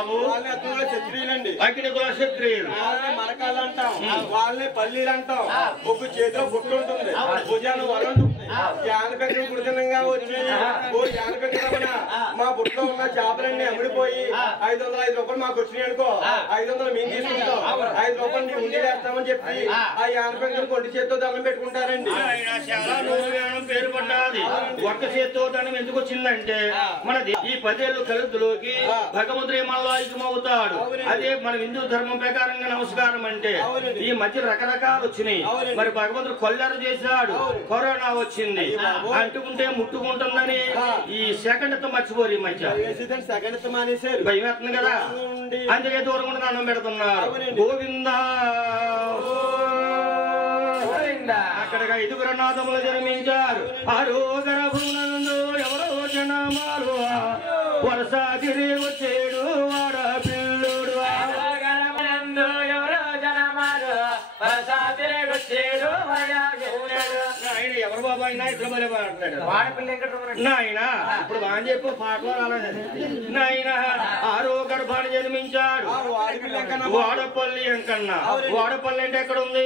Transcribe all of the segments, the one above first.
బాబు క్షత్రియులండి. అగ్ని కుల క్షత్రియులు. వాళ్ళని మరకాలు అంటాం, వాళ్ళని పల్లీలు అంటాం. ఒక చేతిలో బుట్టు ఉంటుంది, భుజాన్ని వల ఉంటుంది. యానపెక్కలు కుడితనంగా వచ్చి ఓ యానపెక్కల మా బుట్టలో ఉన్న చేపలన్నీ అమ్ముడిపోయి 500 రూపాయలు మాకు వచ్చినాయి అనుకో, 500 మేము తీసుకుంటాం, 5 రూపాయలు నీ ఉండి వేస్తామని చెప్పి ఆ యానపెక్కలు కొంటి చేతితో దండం పెట్టుకుంటారండి. పేరు పడ్డాది. ఒక్క చేతితో దండం ఎందుకు వచ్చిందంటే మన ఈ 10 ఏళ్ళు కలుద్దులోకి భగవంతుడు మనలో ఐక్యమవుతాడు. అదే మన హిందూ ధర్మం ప్రకారంగా నమస్కారం అంటే ఈ మధ్య రకరకాలు వచ్చినాయి. మరి భగవంతుడు కొల్లెర చేశాడు, కరోనా వచ్చింది, అంటుకుంటే ముట్టుకుంటుందని ఈ సెకండ్ మర్చిపోరు. ఈ మధ్య భయం వేస్తుంది కదా, అందుకే దూరం కూడా దండం పెడుతున్నారు. గోవిందా అక్కడగా 5 నాదములు జన్మించారు. ఆరోగర భూనందు ఎవరో జనమాలు వరస తిరిగి వచ్చేడు వాడ పిల్లుడు. ఎవరో జనమాలు వరస తిరిగి వచ్చేడు ఆయన ఎవరు బాబా అయినా ఇట్లా మళ్ళీ మాట్లాడాడు నాయన. ఇప్పుడు బాగా చెప్పు పాటలో రాలేదు నాయన. ఆరో గర్భాన్ని జన్మించాడు వాడపల్లి ఎంకన్నా. వాడపల్లి అంటే ఎక్కడ ఉంది?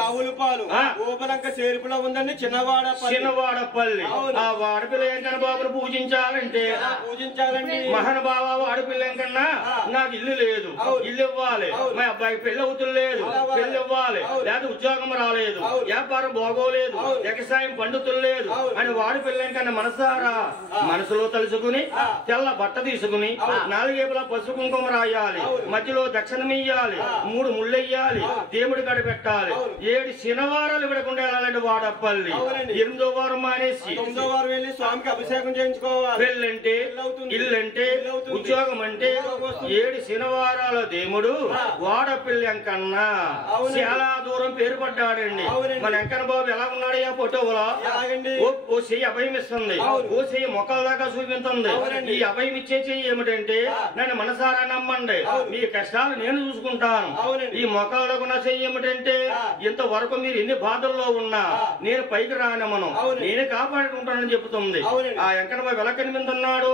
రావులపాలు గోపలంక చేరుపులో ఉందండి. చిన్నవాడపల్లి. ఆ వాడపిల్ల ఎంకన్న బాబును పూజించాలంటే మహానుభావ వాడపిల్ల ఎంకన్నా నాకు ఇల్లు లేదు, ఇల్లు ఇవ్వాలి. మా అబ్బాయికి పెళ్లి అవుతులు లేదు, పెళ్లి ఇవ్వాలి. లేదా ఉద్యోగం రాలేదు, వ్యాపారం బాగోలేదు, వ్యవసాయం పండుతులు లేదు అని వాడి పిల్లంకన్నా మనసులో తలుచుకుని తెల్ల బట్ట తీసుకుని 4 ఏపులా పసుపు కుంకుమ రాయాలి, మధ్యలో దక్షిణం ఇయ్యాలి, 3 ముళ్ళెయ్యాలి, దేవుడి గడి పెట్టాలి. 7 శనివారాలు విడకుండా వెళ్ళాలంటే వాడపల్లి. 8వ వారం మానేసి 9వ వారం వెళ్ళి స్వామికి అభిషేకం చేయించుకోవాలి. పెళ్ళంటే ఇల్లంటే ఉద్యోగం అంటే 7 శనివారాల దేవుడు వాడపల్లి ఎంకన్నా చాలా దూరం పేరు పడ్డాడండి. మన వెంకన్న బాబు ఎలా ఉన్నాడయ్యా ఫోటోలో? ఓ చెయ్యి అభయం ఇస్తుంది, ఓ చెయ్యి మొక్కల దాకా చూపించింది. ఈ అభయం ఇచ్చే చెయ్యి ఏమిటంటే నన్ను మనసారా నమ్మండి, మీ కష్టాలు నేను చూసుకుంటాను. ఈ మొక్కలకు నా చెయ్యి ఏమిటంటే ఇంతవరకు మీరు ఎన్ని బాధల్లో ఉన్నా నేను పైకి రానమ్మను, నేనే కాపాడుకుంటానని చెబుతుంది. ఆ వెంకన్న బాబు ఎలా కనిపించున్నాడు?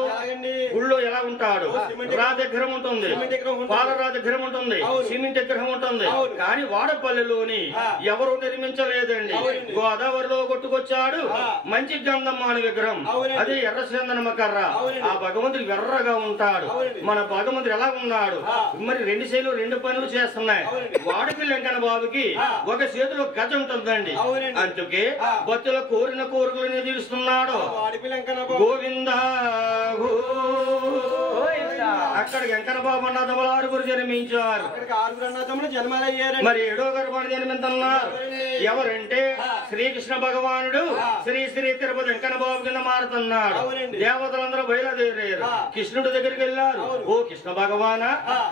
గుళ్ళో ఎలా ఉంటాడు? రా దగ్గర ఉంటుంది, పాలరా దగ్గర ఉంటుంది, సిమెంట్ దగ్గర ఉంటుంది. కానీ వాడపల్లిలోని ఎవరు నిర్మించలేదండి. గోదావరిలో కొట్టుకొచ్చాడు మంచి గంధమ్మాని విగ్రహం, అదే ఎర్ర చందనమ కర్ర. ఆ భగవంతుడు ఎర్రగా ఉంటాడు. మన భగవంతుడు ఎలా ఉన్నాడు? మరి 2 చేతులు 2 పనులు చేస్తున్నాయి. వాడపల్లి వెంకన్న బాబుకి ఒక చేతిలో గజ ఉంటుందండి. అందుకే భక్తుల కోరిన కోరికలను తీరుస్తున్నాడు. గోవిందా అక్కడ వెంకన్న బాబు అన్నదమ్ములు 6 జన్మించారు. మరి 7వ గర్భాన్ని జన్మిస్తున్నారు. ఎవరంటే శ్రీకృష్ణ భగవానుడు శ్రీ శ్రీ తిరుపతి వెంకన్న బాబు కింద మారుతున్నాడు. దేవతలందరూ బయలుదేరారు, కృష్ణుడి దగ్గరికి వెళ్ళారు. ఓ కృష్ణ భగవాన,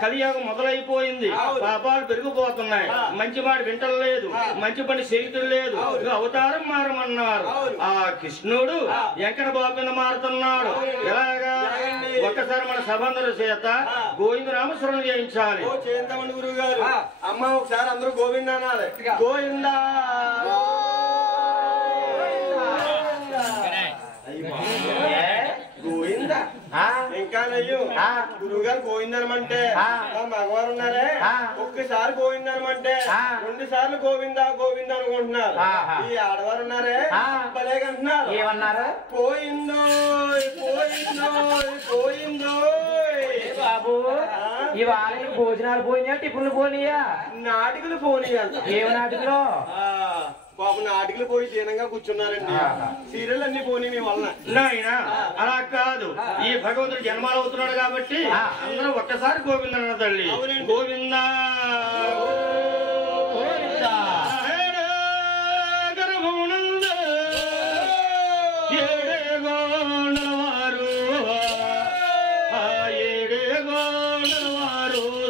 కలియుగం మొదలైపోయింది, పాపాలు పెరిగిపోతున్నాయి, మంచి మాట వింటలేదు, మంచి పని చేయటం లేదు, అవతారం మారమన్నారు. ఆ కృష్ణుడు వెంకన్న బాబు కింద మారుతున్నాడు. ఎలాగా? ఒక్కసారి మన సభందరు చేత గోవింద నామస్మరణ చేయించాలి. అమ్మ ఒకసారి అందరూ గోవింద అనాలి. గోవిందా గోవిందా ఇంకా నయ్యు గురువు గారు గోవిందనమంటే మగవారు ఉన్నారే, ఒక్కసారి గోవిందనమంటే 2 సార్లు గోవిందా గోవింద అనుకుంటున్నారు. ఈ ఆడవారు ఉన్నారే భలేగంటున్నారు. ఏమన్నారు? పోయిందో పోయిందో పోయిందో బాబు. ఇవాళ భోజనాలు పోయినాయా, టిఫిన్లు పోనీయా? నాటికలు పోనీయా? ఏం నాటికలో బాబు? నాటికలు పోయి దీనంగా కూర్చున్నారండి. సీరియల్ అన్ని పోనీ మీ వల్ల. నాయన అలా కాదు, ఈ భగవంతుడు జన్మాలు అవుతున్నాడు కాబట్టి అందరూ ఒక్కసారి గోవింద తల్లి. గోవిందా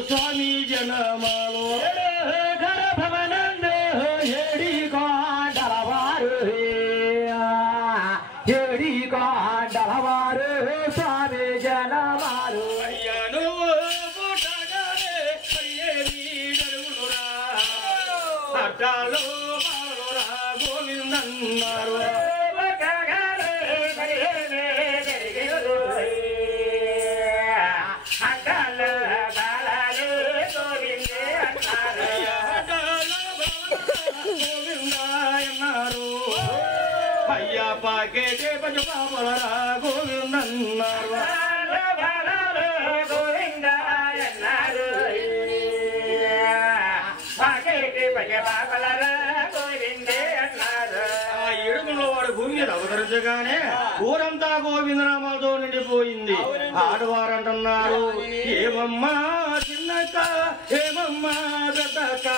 స్వామి జనమాలో కాండలవారు స్వామి జనమారు. అయ్యాను అడ్డాలో గోవిందన్నారు. అడ్డాలో మాకేటే పది పాపలరా గోవిందన్నారు ఆ ఏడుగులో వాడు భూమి మీద అవతరించగానే ఊరంతా గోవిందనామాలతో నిండిపోయింది. ఆడవారు అంటున్నారు ఏమమ్మా చిన్నక్క ఏమమ్మా పెద్దక్క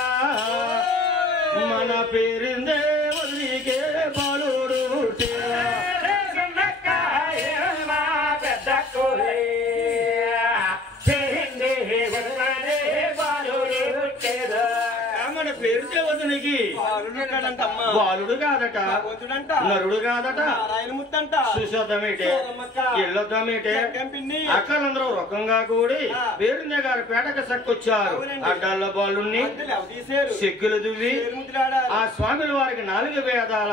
మన పేరిందే వదిలికే బాలుడు మన పేరు దేవతనికి బాలుడు కాదట నరుడు కాదట సుశోధమేటే ఇళ్ళొద్దమేటే అక్కలందరూ రొక్కంగా కూడి పేరుందే గారు పేటకు సక్కొచ్చారు. అడ్డాల బాలుణ్ణి సిగ్గులు దువ్వి ఆ స్వామిల వారికి 4 వేదాల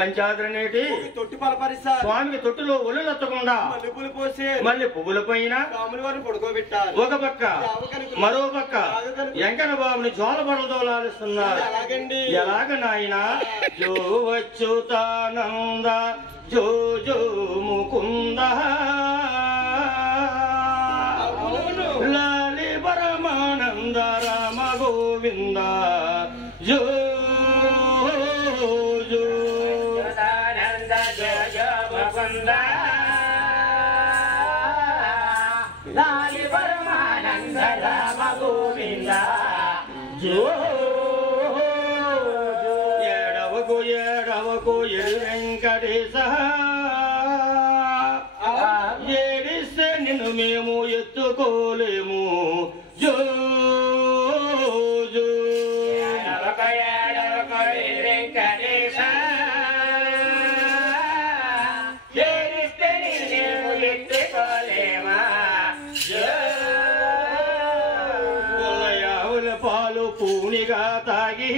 పంచాద్రనేటి స్వామికి తొట్టులో ఒళ్ళెత్తకుండా మళ్ళీ పువ్వుల పైన ఒక పక్క మరో పక్క వెంకన్న బాబుని జోలబడలతో లాలిస్తున్నారు. ఎలాగ నాయన జో వచ్చుతానంద జో జో ముకుంద లాలి పరమానంద రామ గోవింద జో జో లాలి పరమానంద రామ గోవింద ఏడవకు ఏడవకు ఎడు వెంకటేశ ఏడిస్తే నిన్ను మేము ఎత్తుకోలేము జో జో వెంకటేశ ఏడిస్తే నిన్ను ఎత్తుకోలేమా ఆవుల పాలు పూనిగా తాగి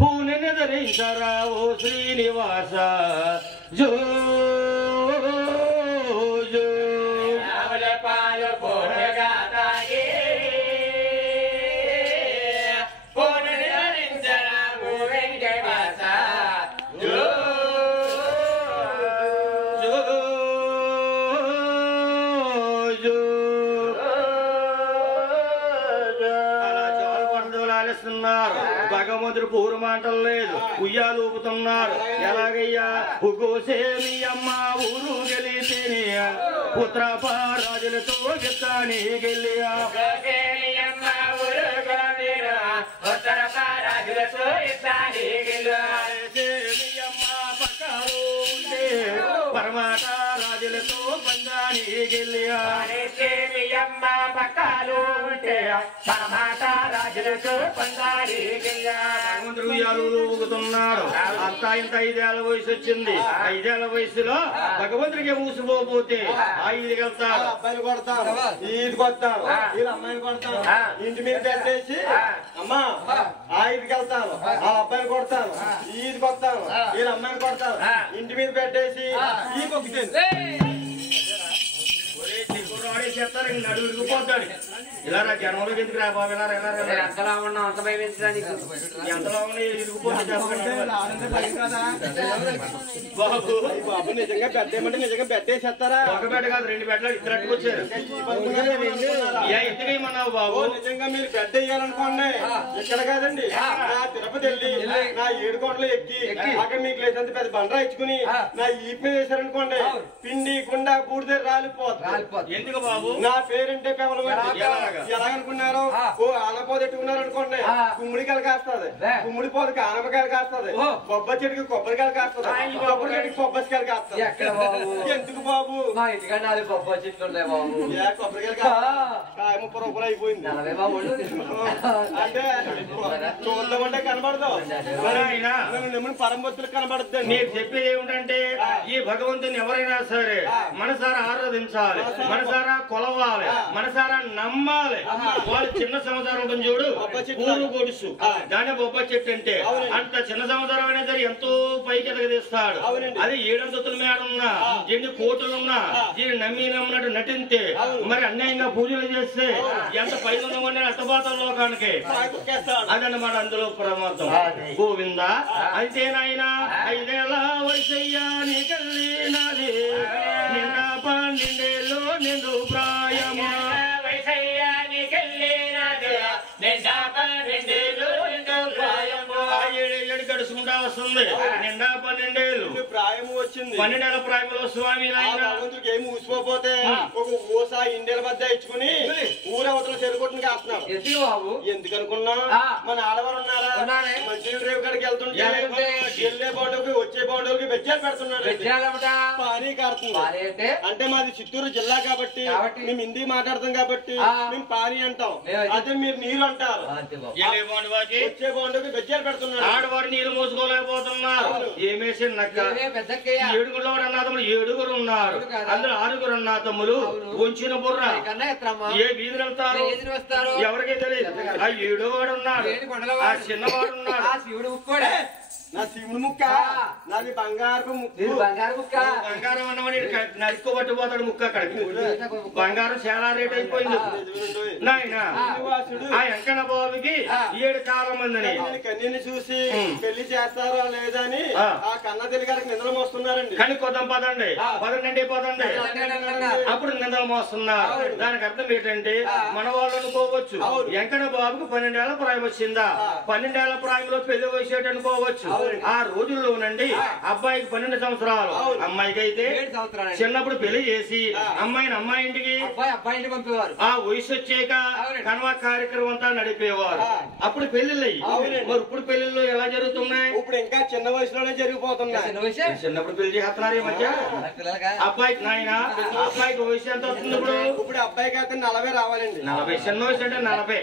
పూనిని ధరించరా ఓ శ్రీనివాస జో జో పాలు పూనగా తాగి పూనని ధరించరాము వెంకటేశ జో జో జో అలా జోలపడుతూ లాలిస్తున్నారు. భగవంతుడు పూరు మాటలు లేదు ఉయ్యాలు ఊపుతున్నారు. ఎలాగయ్యా ఉగోసేమి అమ్మ ఊరు గెలిచిని పుత్రపారాజులతో గెత్తాని గెలియా పరమాట రాజులతో బంధాని గెలియా పక్కాలు ఉంటే పరమాట రాజులతో పందాడి భగవంతుడు ఉయ్యాలు ఊగుతున్నాడు. అంతా ఇంత 5 ఏళ్ల వయసు వచ్చింది. 5 ఏళ్ల వయసులో భగవంతుడికి ఊసిపోతే 5కి వెళ్తాడు. అబ్బాయిని కొడతాను ఈదికి వస్తాను వీళ్ళ అమ్మాయిని కొడతాను ఇంటి మీద పెట్టేసి అమ్మా 5కి వెళ్తాను ఆ అబ్బాయిని కొడతాను ఈదికి వస్తాను వీళ్ళ అమ్మాయిని కొడతాను ఇంటి మీద పెట్టేసి ఈ పొక్కుతుంది చెప్తారు నడువు ఇరిగిపోతాడు. ఇలా నా జనంలోకి ఎందుకు రా బాబు ఇలా ఎంతలా ఉన్నాం అంత భయపెంచడానికి ఎంతలో ఇరిగిపోతే బాబు బాబు నిజంగా పెట్టేయమంటే నిజంగా పెట్టేసేస్తారా? ఒక బెడ్ కాదు 2 బెడ్లు ఇద్దరు వచ్చారు. ఎందుకేమన్నావు బాబు? నిజంగా మీరు బెడ్ వేయాలనుకోండి ఇక్కడ కాదండి నా తిరుపతి వెళ్ళి నా 7 కోట్లు ఎక్కి అక్కడ మీకు లేదంత పెద్ద బండ ఇచ్చుకుని నా ఈపి వేశారనుకోండి పిండి గుండా బూడిద రాలిపోతుంది. ఎందుకు బాబు? నా పేరంటే ఎలాగనుకున్నారు? ఓ ఆనపోత ఎట్టుకున్నారు అనుకోండి గుమ్మడికాయలు కాస్తుంది గుమ్మడి పోతకి ఆనపకాయలు కాస్తుంది కొబ్బరి చెట్టుకి కొబ్బరికాయలు కాస్తుంది కొబ్బరి చెట్టుకి కొబ్బరికాయలు కాస్తుంది. ఎందుకు బాబు? మా ఇంటికాడ 4 కొబ్బరి చెట్లు ఉన్నాయి బాబు. కొబ్బరికాయలు కాయ 30 రూపాయలు అయిపోయింది అంటే చూద్దామంటే కనబడదు పరమభక్తులకు కనబడుతుంది. మీరు చెప్పేది ఏమిటంటే ఈ భగవంతుని ఎవరైనా సరే మనసారా ఆరాధించాలి, మనసారా కొలవాలి, మనసారా నమ్మాలి. వాళ్ళు చిన్న సంవత్సరం కనపడుతుంది చూడు పూరు గొడుసు దాన్ని బొబ్బ చెట్టు అంటే అంత చిన్న సంవత్సరం అయినా సరే ఎంతో పైకి ఎదగదీస్తాడు. అది 700 మేడున్నా ఎన్ని కోట్లున్నా దీన్ని నమ్మినట్టు నటింతే మరి అన్యాయంగా పూజలు చేస్తే ఎంత పై ఉన్నవన్నీ అట్టబాతం లోకానికి అదన్నమాట. అందులో ప్రమాదం. గోవింద అంతేనాయన 5 ఏళ్ల వయసయ్యా నీకెళ్ళి నాది నిన్న 12 ఏళ్ళు నిండు ప్రాయమా వయసయ్యా నీకెళ్ళి నాది నిన్న 12 ఏళ్ళు నిండు ప్రాయము. 7 గడుచుకుంటా వస్తుంది. నిండా 12 ఏళ్ళు ప్రాయం వచ్చింది. 12 ఏళ్ల ప్రాయంలో స్వామి భగవంతుడికి ఏమి ఊసిపోతే ఒక ఊసా ఇండియల మధ్య ఇచ్చుకుని ఊరవతల చెరుకొట్టుని కాస్తున్నాడు. ఎందుకు అనుకున్నా మన ఆడవారు ఉన్నారా మంచి రేవు కాడికి వెళ్తుంటే వెళ్ళే బాండోకి వచ్చే బాండోకి బెజ్జాలు పెడుతున్నాడు. పానీ కారుతుంది. అంటే మాది చిత్తూరు జిల్లా కాబట్టి మేము హిందీ మాట్లాడతాం కాబట్టి మేము పానీ అంటాం. అదే మీరు నీరు అంటారు. వచ్చే బాండోకి బెజ్జాలు పెడుతున్నాడు. ఆడవారు నీరు మోసుకోలేకపోతున్నారు. ఏమేసి నక్క 7 అన్నాతమ్ములు 7 ఉన్నారు. అందులో 6 అన్నాతమ్ములు ఉంచిన బుర్ర ఏ వీధి వెళ్తారు ఎవరికీ తెలియదు. ఆ 7వ వాడు ఉన్నాడు. ఆ చిన్నవాడు ఉన్నాడు. నా శివుడు ముక్క నాది బంగారు ముక్కు. బంగారం అన్నవాడు నరుక్కోబట్టిపోతాడు ముక్క అక్కడికి. బంగారం చాలా రేట్ అయిపోయింది నాయన. ఆ వెంకన్న బాబుకి 7 కాలం మందిని కన్యని చూసి పెళ్లి చేస్తారా లేదని ఆ కన్న తల్లి గారికి నిద్రలు మోస్తున్నారండి. కానీ కొద్దాం పదండి పదండి పదండి అప్పుడు నిద్రలు మోస్తున్నారు. దానికి అర్థం ఏంటంటే మన వాళ్ళు అనుకోవచ్చు వెంకన్న బాబుకి 12 ఏళ్ల ప్రాయం వచ్చిందా 12 ఏళ్ల ప్రాయంలో పెళ్లి వయసేట అనుకోవచ్చు. ఆ రోజుల్లోనండి అబ్బాయికి 12 సంవత్సరాలు అమ్మాయికి అయితే చిన్నప్పుడు పెళ్లి చేసి అమ్మాయిని అమ్మాయి ఇంటికి పంపేవారు. ఆ వయసు వచ్చాక కన్వా కార్యక్రమం అంతా నడిపేవారు. అప్పుడు పెళ్లిళ్ళు మరి ఇప్పుడు పెళ్లిళ్ళు ఎలా జరుగుతున్నాయి? ఇప్పుడు ఇంకా చిన్న వయసులోనే జరిగిపోతున్నాయి. చిన్నప్పుడు పెళ్లి చేస్తున్నారు ఈ మధ్య. అబ్బాయికి నాయన అబ్బాయికి వయసు ఎంత వస్తుంది ఇప్పుడు? ఇప్పుడు అబ్బాయికి అయితే 40 రావాలండి. 40 చిన్న వయసు అంటే 40.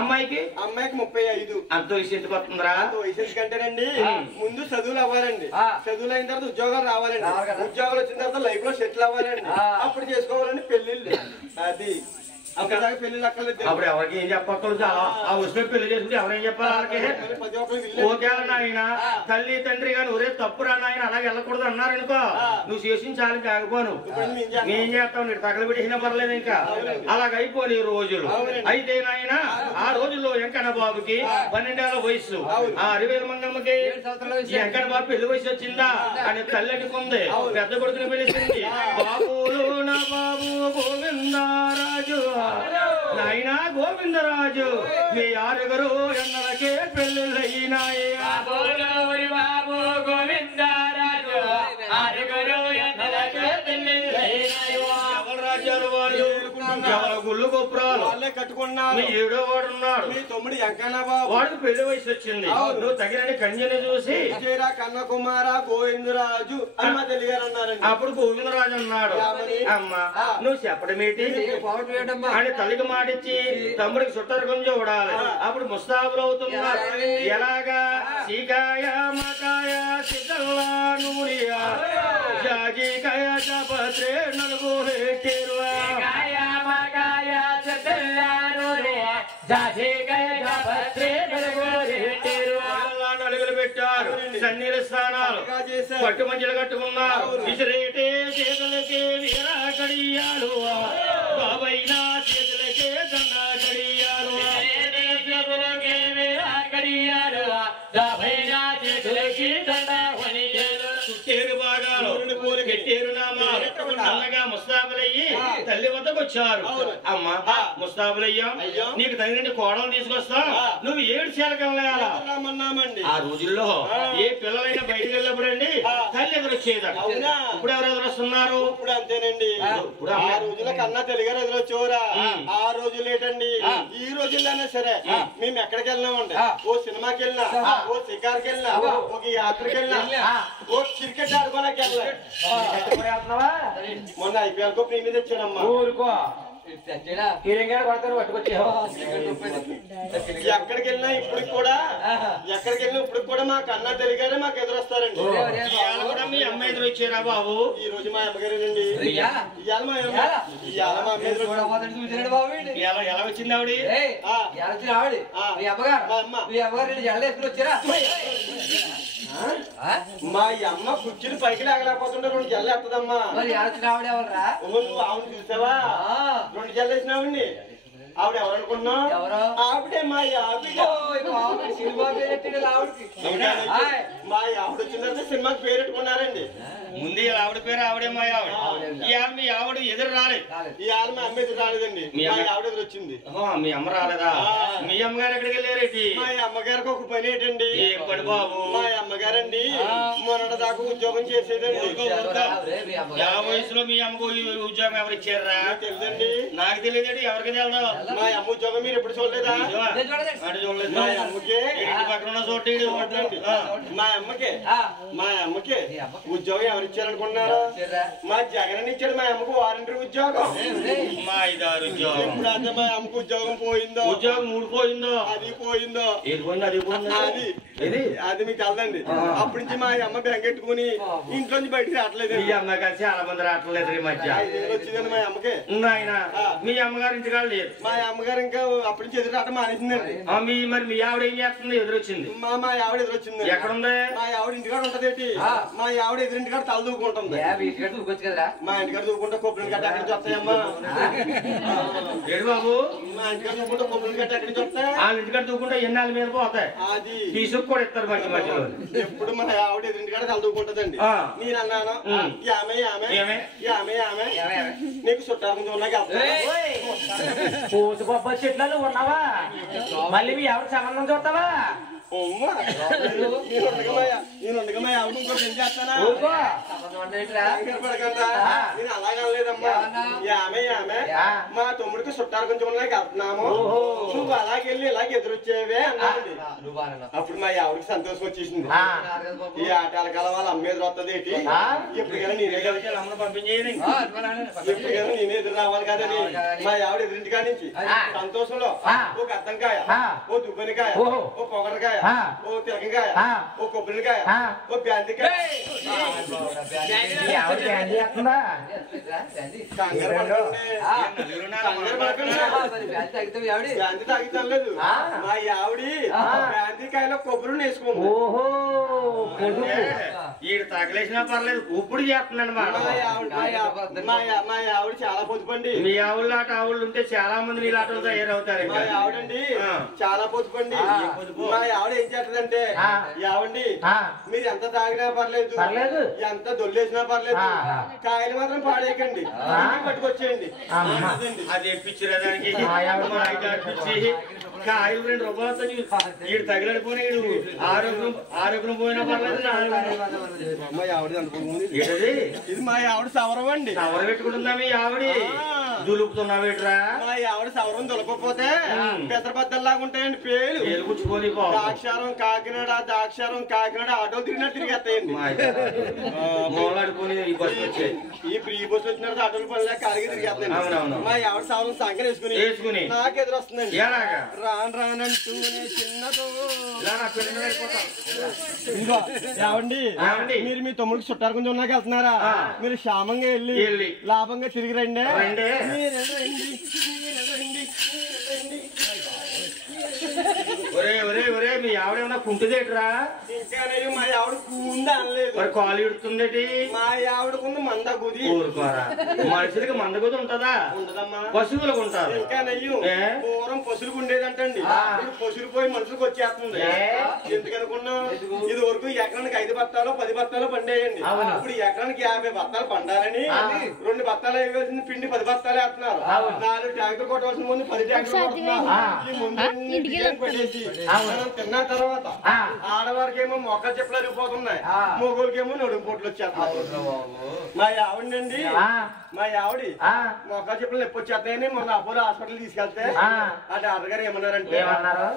అమ్మాయికి 35. అంత వయసు ఎందుకు వస్తుందిరా? వయసు కంటేనండి ముందు చదువులు అవ్వాలండి. చదువులు అయిన తర్వాత ఉద్యోగాలు రావాలండి. ఉద్యోగాలు వచ్చిన తర్వాత లైఫ్ లో సెటిల్ అవ్వాలండి. అప్పుడు చేసుకోవాలండి పెళ్లిళ్ళు. అది అప్పుడు ఎవరికి ఏం చెప్పక్కర్లేదు. ఆ వస్తే పెళ్లి చేసుకుంటే ఎవరేం చెప్పాలి? ఓకే నాయన తల్లి తండ్రి గాని ఒరే తప్పురా నాయన అలాగే వెళ్ళకూడదు అన్నారనుకో నువ్వు చేసిన చాలు కాకపోను నేం చేస్తావు నీకు తగలబెట్టినా పర్లేదు. ఇంకా అలాగైపోయి రోజులు. అయితే నాయన ఆ రోజుల్లో వెంకన్న బాబుకి 12 ఏళ్ల వయసు. ఆ అరివేలు మంగమ్మకి వెంకన్న బాబు పెళ్లి వయసు వచ్చిందా అని తల్లెట్టుకుంది. పెద్ద కొడుకుని పిలిచింది. బాబులు నా బాబు గోవిందరాజు నాయన గోవిందరాజు మీ 6 ఎన్నలకే పెళ్ళిళ్ళయినాయి. బాబు గోవిందరాజు 6 ఎన్నలకే పెళ్ళిళ్ళయినాయి. ఎవరు రాజ్యాలు వాళ్ళు ఎవరు గుళ్ళు గొప్పరాలు వాళ్ళే కట్టుకున్నారు. మీ 7వ వాడు ఉన్నాడు. మీ తమ్ముడు వెంకన్న బాబు వాడికి పెళ్లి వయసు వచ్చింది. నువ్వు తగిన కన్యని చూసి కన్న కుమార గోవిందరాజు అని మా తల్లి గారు అన్నారండి. అప్పుడు గోవిందరాజు అన్నాడు. అమ్మా నువ్వు చెప్పడం ఏంటి అని తల్లికి మాటిచ్చి తమ్ముడికి చుట్టరకం చూడాలి. అప్పుడు ముస్తాబులు అవుతున్నారు. ఎలాగా సీకాయ మకాయ సిద్ధల్లా నూరియా జాజికాయ చపత్రే నలుగు హెట్టేరువా అడుగులు పెట్టారు. సన్నీల స్థానాలు పట్టు మంచిలు కట్టుకున్నారు. విసిరేటే చేతులకే వీరా కడియాలు బాబైనా చేతులకే దండ కడియాలు చుట్టేరు భాగాలు గట్టేరు నామాలు అన్నగా ముస్తాబులయ్యి తల్లి వద్దకు వచ్చారు. అమ్మా ముస్తాబులయ్యా నీకు తగిన కోడలు తీసుకొస్తాం నువ్వు 7 చేలకన్నామండి. ఆ రోజుల్లో ఏ పిల్లలైనా బయటకు వెళ్ళినప్పుడండి తల్లి ఎదురొచ్చేది. ఇప్పుడు ఎవరు ఎదురొస్తున్నారు? ఇప్పుడు అంతేనండి. ఆ రోజుల కన్నా తెలుగారు ఎదురొచ్చేవారా? ఆ రోజులు ఏంటండి ఈ రోజుల్లోనే సరే మేము ఎక్కడికి వెళ్ళినామండి. ఓ సినిమాకి వెళ్ళినా, ఓ షికార్కి వెళ్ళినా, ఒక యాత్రకి వెళ్ళినా, ఓ క్రికెట్ ఆడుకోవడానికి వెళ్ళినా. మొన్న ఐపీఎల్ కప్ మీద తెచ్చానమ్మా. ఊరుకో పట్టుకొచ్చే ఎక్కడికి వెళ్ళినా ఇప్పుడు కూడా మా కన్నా తెలిగారే మాకు ఎదురొస్తారండి. ఇవాళ కూడా మీ అమ్మ ఎదురు వచ్చారా బాబు? ఈ రోజు మా అమ్మగారేనండి. ఇవాళ మా అమ్మ ఎదురు ఎలా వచ్చింది ఆవిడ? మా అమ్మ కుర్చీని పైకి లేకలేకపోతుంటే 2 జల్లు ఎత్తదమ్మా. నువ్వు ఆవిడ చూసావా? 2 జల్లు వేసినావండి. ఆవిడ ఎవరు అనుకున్నావు? ఆవిడే మా ఆవిడ. మా ఆవిడ వచ్చిన తర్వాత సినిమాకి పేరు పెట్టుకున్నారండి. ముందు ఆవిడ పేరు ఆవిడే మా ఆవిడ. ఇవాళ మీ ఆవిడ ఎదురు రాలేదు. ఇవాళ మా అమ్మ ఎదురు రాలేదండి. మా ఆవిడ ఎదురు వచ్చింది. మీ అమ్మ రాలేదా? మీ అమ్మగారు ఎక్కడికి వెళ్ళారేటి? మా అమ్మగారికి ఒక పని ఏంటండి? ఏం పని బాబు? మా అమ్మగారండి మొన్నటి దాకా ఉద్యోగం చేసేదండి. ಯಾವ వయసులో మీ అమ్మకు ఉద్యోగం ఎవరు ఇచ్చారా? తెలుసండి. నాకు తెలియదు. ఎవరికి తెలుదా? మా అమ్మ ఉద్యోగం మీరు ఎప్పుడు చూడలేదా? చూడలేదు. మా అమ్మకి ఇంటి పక్కన ఉన్న చోటు మా అమ్మకి ఉద్యోగం ఎవరు ఇచ్చారనుకున్నారు? మా జగన్ ఇచ్చాడు మా అమ్మకు వారంటీ ఉద్యోగం. మా 5-6 ఉద్యోగం. ఎప్పుడైతే మా అమ్మకు ఉద్యోగం పోయిందో, ఉద్యోగం 3 పోయిందో, అది పోయిందో, అది మీకు తెలదండి. అప్పటి నుంచి మా అమ్మ బెంగెట్టుకుని ఇంట్లోంచి బయటకు రావట్లేదు. మీ అమ్మ కలిసి చాలా మంది రావట్లేదు ఈ మధ్య. 5 ఏళ్ళు వచ్చిందండి మా అమ్మకి. ఆయన మీ అమ్మగారు ఇంటికాడ లేదు. మా అమ్మగారు ఇంకా అప్పటి నుంచి ఎదురు రావటం మానేసిందండి. మరి మీ ఆవిడ ఏం చేస్తుంది? ఎదురొచ్చింది. మా ఆవిడ ఎదురొచ్చింది. ఎక్కడుంది? మా ఆవిడ ఇంటికాడ ఉంటదేంటి? మా ఆవిడ ఎదురింటికాడ తల దూకుంటుంది. మా ఇంటికాడ దూకుంటే కొబ్బరి గడ్డ అక్కడి నుంచి వస్తాయమ్మా. ఏడు బాబు? మా ఇంటికాడ దూకుంటే కొబ్బరి గడ్డ అక్కడి నుంచి వస్తాయి. వాళ్ళ ఇంటికాడ దూకుంటే ఎన్నాళ్ళ మీద పోతాయి. అది తీసుకు కూడా ఇస్తారు మధ్య మధ్యలో. ఎప్పుడు మా ఆవిడ ఎదురింటికాడ తల దూకుంటదండి. నేను అన్నాను నీకు చుట్టాల ముందు ఉన్నాక పూసు గొప్ప చెట్లలో ఉన్నావా? మళ్ళీ మీ ఎవరు సంబంధం చూస్తావా? నేను ఉండగా మా ఆవిడ ఇంకో పెళ్లి చేస్తానా? నేను అలాగలేదమ్మా. మా తమ్ముడికి చుట్టాల కొంచెం ఉన్నాక వెళ్తున్నాము. నువ్వు అలాగెళ్ళి ఇలాగ ఎదురొచ్చేవే అన్నానండి. అప్పుడు మా ఆవిడకి సంతోషం వచ్చేసింది. ఈ ఆటాల కాలం వాళ్ళ అమ్మ ఎదురు వస్తుంది ఏంటి? ఎప్పటికైనా నేనే ఎదురు రావాలి కదని మా ఆవిడ ఎదురింటికా నుంచి సంతోషంలో ఒక అద్దంకాయ, ఓ దుబ్బనికాయ, ఓ పొగరకాయ, ఓ తెలకాయ, ఓ కొబ్బరికాయ, ఓ బ్యాంతికాయ. బ్యాంతి తాగితలేదు. మా ఆవిడ బ్యాంతికాయలో కొబ్బరి వేసుకోండి. ఈడు తగలేసినా పర్లేదు. ఇప్పుడు చేస్తున్నాడు మా ఆవిడ చాలా పొదుపండి. మీ ఆవులు ఆట ఆవులు ఉంటే చాలా మంది నీళ్ళు ఆటలు తయారవుతారు. మా ఆవిడండి చాలా పొదుపండి. మా ఆవిడ ఏం చేస్తుందంటే, ఆవిడండి మీరు ఎంత తాగినా పర్లేదు, ఎంత దొల్లేసినా పర్లేదు, కాయలు మాత్రం పాడేయకండి, పట్టుకొచ్చేయండి. అది ఎప్పించారు దానికి. కాయలు 2 రూపాయలు ఈడు తగిలడిపోయినా ఈడు ఆరోగ్యం పోయినా పర్లేదు. మా ఆవిడ అనుకుంటుంది ఇది మా ఆవిడ సవరం అండి. సవరం పెట్టుకుంటుందా మీ ఆవిడ? దులుపుతున్నావేట్రా? మా ఆవిడ సవరం దులపపోతే పెసరబద్దల్లాగా ఉంటాయండి పేలు. కూర్చుకొని దాక్షారం కాకినాడ ఆటోలు తిరిగినట్టు తిరిగేస్తాయండి. ఈ ఫ్రీ బస్సు వచ్చిన ఆటోలు పని కాలిగా తిరిగేస్తాయండి. మా ఆవిడ సవరం సంకర వేసుకుని నాకు ఎదురు వస్తుందండి. రానంటూనే చిన్నదో. ఏమండి మీరు మీ తమ్ముడికి చుట్టారు కొంచెం ఉన్నాక వెళ్తున్నారా? మీరు క్షేమంగా వెళ్ళి లాభంగా తిరిగి రండి. మీ ఆవిడ ఏమన్నా కుంటుదేట్రా? మా ఆవిడ కూంది అనలేదు. మరి కాలు ఇడుతుందేటి? మా ఆవిడకుంది మందగుది. ఊరుకోరా, మనుషులకి మందగుది ఉంటదా? ఉండదమ్మా, పశువులకు ఉంటారు. ఇంకా నయ్యం పూర్వం పశువులకు ఉండేదంటండి. ఇప్పుడు పశువులు పోయి మనుషులకు వచ్చేస్తుంది. ఎందుకనుకున్నా ఇది వరకు ఎకరానికి 5 బత్తాలు 10 బత్తాలు పండేయండి. ఇప్పుడు ఎకరానికి 50 బత్తాలు పండాలని 2 బత్తాలు వేయాల్సిన పిండి 10 బత్తాలు వేస్తున్నారు. 4 ట్యాంకులు కొట్టవలసిన ముందు 10 ట్యాంకులు కొడుతున్నారు. ఈ ముందు పెట్టేసి తిన్న అన్న తర్వాత ఆడవారికి ఏమో మొక్క చెప్పులు అరిగిపోతున్నాయి, మొగోళ్ళకేమో నడుము పొట్లు వచ్చేస్తాయి. మా ఆవిడండి మా ఆవిడ మొక్క చెప్పులు నొప్పి వచ్చేస్తాయని మొన్న అపోలో హాస్పిటల్ తీసుకెళ్తే ఆ డాక్టర్ గారు ఏమన్నారంటే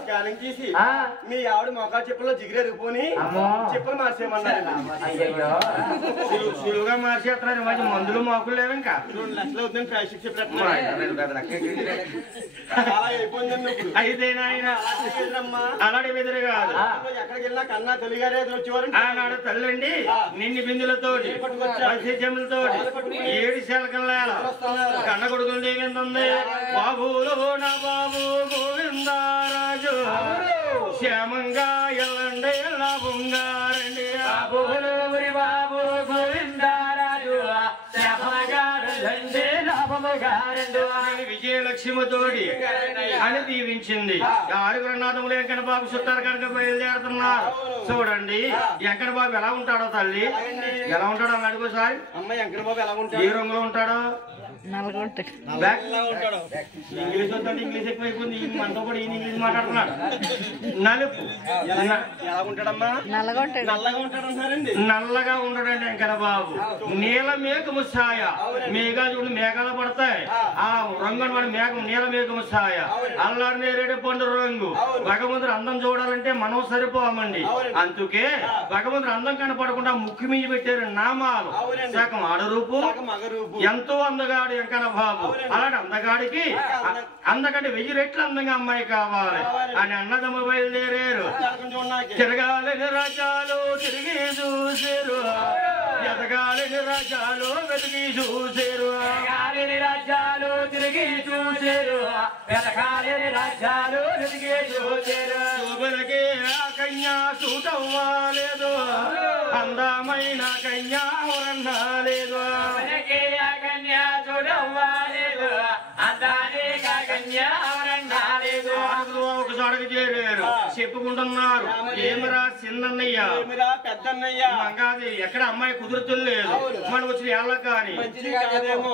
స్కానింగ్ చేసి మీ ఆవిడ మొక్క చెప్పుల్లో జిగిరి ఎరిగిపోని చెప్పులు మార్చేయమన్నారు. సులువుగా మార్చేస్తున్నారు. మంచి మందులు మాకులు లేవు. ఇంకా 2 లక్షలు అవుతుంది ప్లాస్టిక్ చెప్పులు అలా అయిపోయిందండి. అయితే నాయన అలాంటి బెదిరి కాదు. ఎక్కడికి వెళ్ళినా కన్నా తల్లి గారే వచ్చేవారు. ఆనాడు తల్లండి నిండి బిందులతో చెమ్ములతో 7 శేలకల్లా కన్న కొడుకులు దేవింది. బాబులో నా బాబు గోవిందారాజు శ్యామంగా ఎల్లండి లాభంగా రండి. బాబులు బాబు గోవిందారాజు శ్యామంగా రండి లాభముగా రండి. విజయలక్ష్మితోటి అని దీవించింది. 6 అన్నదమ్ములు వెంకట బాబు చుట్టారు కనుక బయలుదేరుతున్నారు. చూడండి వెంకట బాబు ఎలా ఉంటాడో తల్లి ఎలా ఉంటాడో అని అడుగు సార్. అమ్మాయి వెంకట బాబు ఎలా ఉంటాడు? ఏ రంగులో ఉంటాడో? ఇంగ్లీష్ వద్దంటే ఇంగ్లీష్ ఎక్కువైపోయింది. మనతో కూడా ఇంగ్లీష్ మాట్లాడుతున్నాడు. నలుపు ఎలా ఉంటాడమ్మా? నల్లగా ఉంటాడండి. నల్లగా ఉండడండి వెంకట బాబు. నీల మేఘము ఛాయ మేఘాలు చూడు మేఘాలు పడతాయి. ఆ రంగు మన మేఘం నీల మేఘము ఛాయ అల్లారి నేరేడు పండు రంగు. భగవంతుడు అందం చూడాలంటే మనం సరిపోమండి. అందుకే భగవంతుడు అందం కనపడకుండా ముక్కు మీద పెట్టారు నామాలు. సగం ఆడరూపు ఎంతో అందగాడు వెంకట బాబు. అలాంటి అందగాడికి అందకంటే 1000 రెట్లు అందంగా అమ్మాయి కావాలి అని అన్నదమ్మ బయలుదేరారు. తిరగాలని రాజాలు తిరిగి చూసారు, ఎదగాలని రాజాలు వెతికి చూసారు. రాజ్యాలు తిరిగి చూసారు, ఎదగాలని రాజ్యాలు వెతికి చూసారు. శోభలకి ఆ కన్యా సూటవ్వాలేదు, అందమైన కన్యా ఎవరన్నా లేదు. ఒక చోటకి చేరారు. చెప్పుకుంటున్నారు ఏమిరా చిన్నయ్య పెద్దన్నయ్య మంగాది ఎక్కడ అమ్మాయి కుదురుతులేదు. మనం వచ్చిన ఏళ్ళ కానీ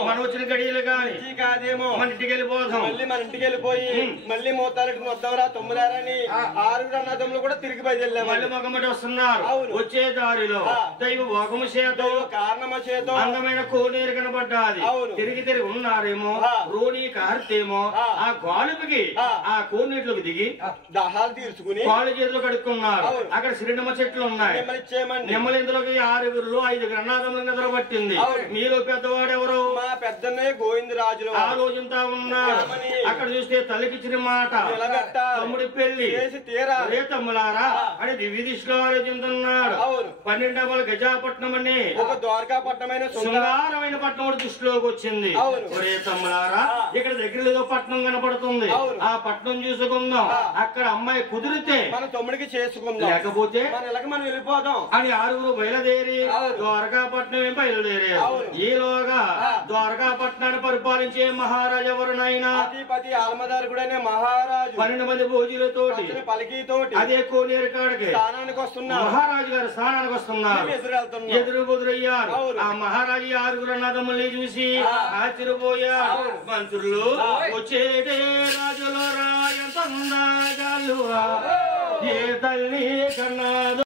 మనం వచ్చిన గడియలు కానీ మన ఇంటికి వెళ్ళిపోతాం. మళ్ళీ మన ఇంటికి వెళ్ళిపోయి మళ్ళీ మోతారెడ్డికి వద్దాంరా తొమ్మిదారని 6 అన్నదమ్ములు కూడా తిరిగి బయలుదేరాం. మళ్ళీ మొగమటి వస్తున్నారు. వచ్చే దారిలో దైవ భోగము చేత కారణమ చేత అందమైన కోనేరు కనబడ్డాది. తిరిగి ఉన్నారేమో రోణి కార్తేమో ఆ గాలుపుకి ఆ కోనేట్లోకి దిగి దాహాలు తీర్చుకుని కాళ్ళు చేతులు కడుక్కున్నారు. అక్కడ శ్రీనిమ చెట్లు ఉన్నాయి. నిమ్మలిందులోకి 6 5 అన్నదమ్ములు నిద్ర పట్టింది. మీలో పెద్దవాడు ఎవరు? మా పెద్దన్నయ్య గోవిందరాజులు ఆలోచింతా ఉన్నారు. అక్కడ చూస్తే తల్లికిచ్చిన మాట తమ్ముడి పెళ్లి రే తమ్ములారా అని దివ్య దిశలో ఆలోచిస్తున్నాడు. 12 గజాపట్నం అని ఒక ద్వారకాపట్నమైన శృంగారమైన పట్నం దృష్టిలోకి వచ్చింది. ఒరే తమ్ములారా ఇక్కడ దగ్గర ఏదో పట్నం కనపడుతుంది, ఆ పట్నం చూసుకుందాం. అక్కడ అమ్మాయి కుదిరితే మన తమ్ముడికి చేసుకుందాం, లేకపోతే మనం వెళ్ళిపోదాం అని 6 బయలుదేరి ద్వారకాపట్నం బయలుదేరారు. ఈలోగా ద్వారకాపట్నాన్ని పరిపాలించే మహారాజు ఎవరునైనా అధిపతి ఆల్మదారుడనే మహారాజు 12 మంది భోజులతోటి పలికితోటి అదే కోనేరు కాడికి స్నానానికి వస్తున్నారు. మహారాజు గారు స్నానానికి వస్తున్నారు. ఎదురు బుదురయ్యారు. ఆ మహారాజు 6 అన్నదమ్ముల్ని చూసి ఆశ్చర్యపోయారు. మంత్రులు వచ్చేదే రాజులో రాజు ఏ తల్లి కన్నాదో